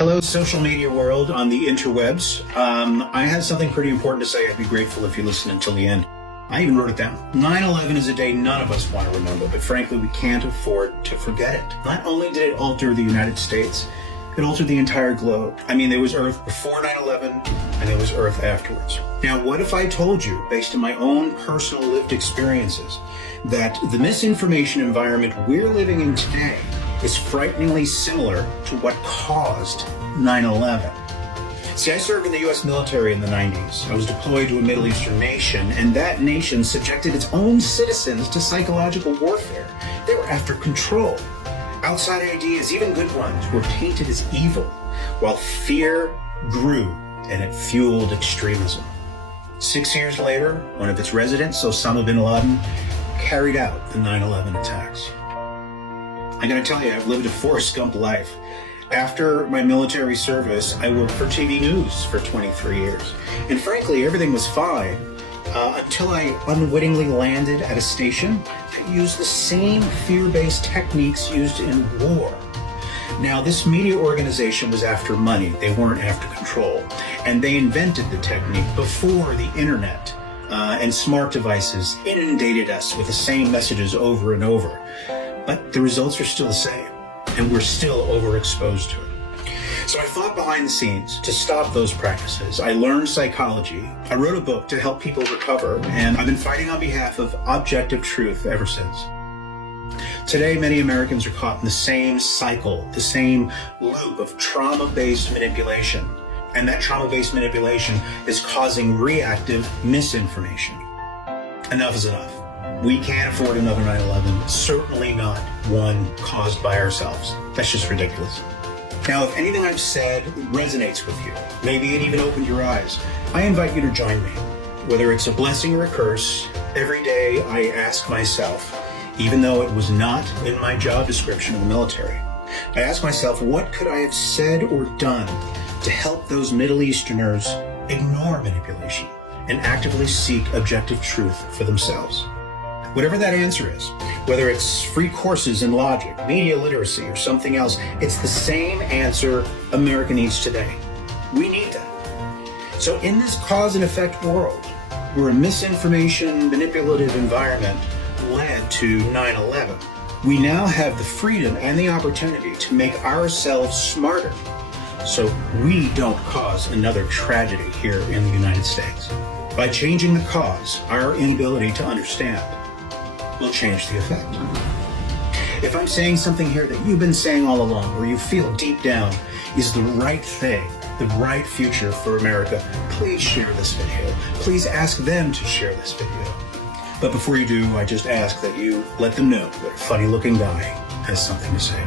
Hello, social media world on the interwebs. I had something pretty important to say. I'd be grateful if you listen until the end. I even wrote it down. 9/11 is a day none of us want to remember, but frankly, we can't afford to forget it. Not only did it alter the United States, it altered the entire globe. I mean, there was Earth before 9/11, and there was Earth afterwards. Now, what if I told you, based on my own personal lived experiences, that the misinformation environment we're living in today is frighteningly similar to what caused 9/11. See, I served in the U.S. military in the 90s. I was deployed to a Middle Eastern nation, and that nation subjected its own citizens to psychological warfare. They were after control. Outside ideas, even good ones, were painted as evil, while fear grew and it fueled extremism. 6 years later, one of its residents, Osama bin Laden, carried out the 9/11 attacks. I gotta tell you, I've lived a Forrest Gump life. After my military service, I worked for TV News for 23 years. And frankly, everything was fine until I unwittingly landed at a station that used the same fear-based techniques used in war. Now, this media organization was after money. They weren't after control. And they invented the technique before the internet and smart devices inundated us with the same messages over and over. But the results are still the same, and we're still overexposed to it. So I fought behind the scenes to stop those practices. I learned psychology. I wrote a book to help people recover, and I've been fighting on behalf of objective truth ever since. Today, many Americans are caught in the same cycle, the same loop of trauma-based manipulation. And that trauma-based manipulation is causing reactive misinformation. Enough is enough. We can't afford another 9/11, certainly not one caused by ourselves. That's just ridiculous. Now, if anything I've said resonates with you, maybe it even opened your eyes, I invite you to join me. Whether it's a blessing or a curse, every day I ask myself, even though it was not in my job description in the military, I ask myself, what could I have said or done to help those Middle Easterners ignore manipulation and actively seek objective truth for themselves? Whatever that answer is, whether it's free courses in logic, media literacy, or something else, it's the same answer America needs today. We need that. So in this cause and effect world, where a misinformation, manipulative environment led to 9/11, we now have the freedom and the opportunity to make ourselves smarter so we don't cause another tragedy here in the United States. By changing the cause, our inability to understand will change the effect. If I'm saying something here that you've been saying all along, or you feel deep down is the right thing, the right future for America, please share this video. Please ask them to share this video. But before you do, I just ask that you let them know that a funny-looking guy has something to say.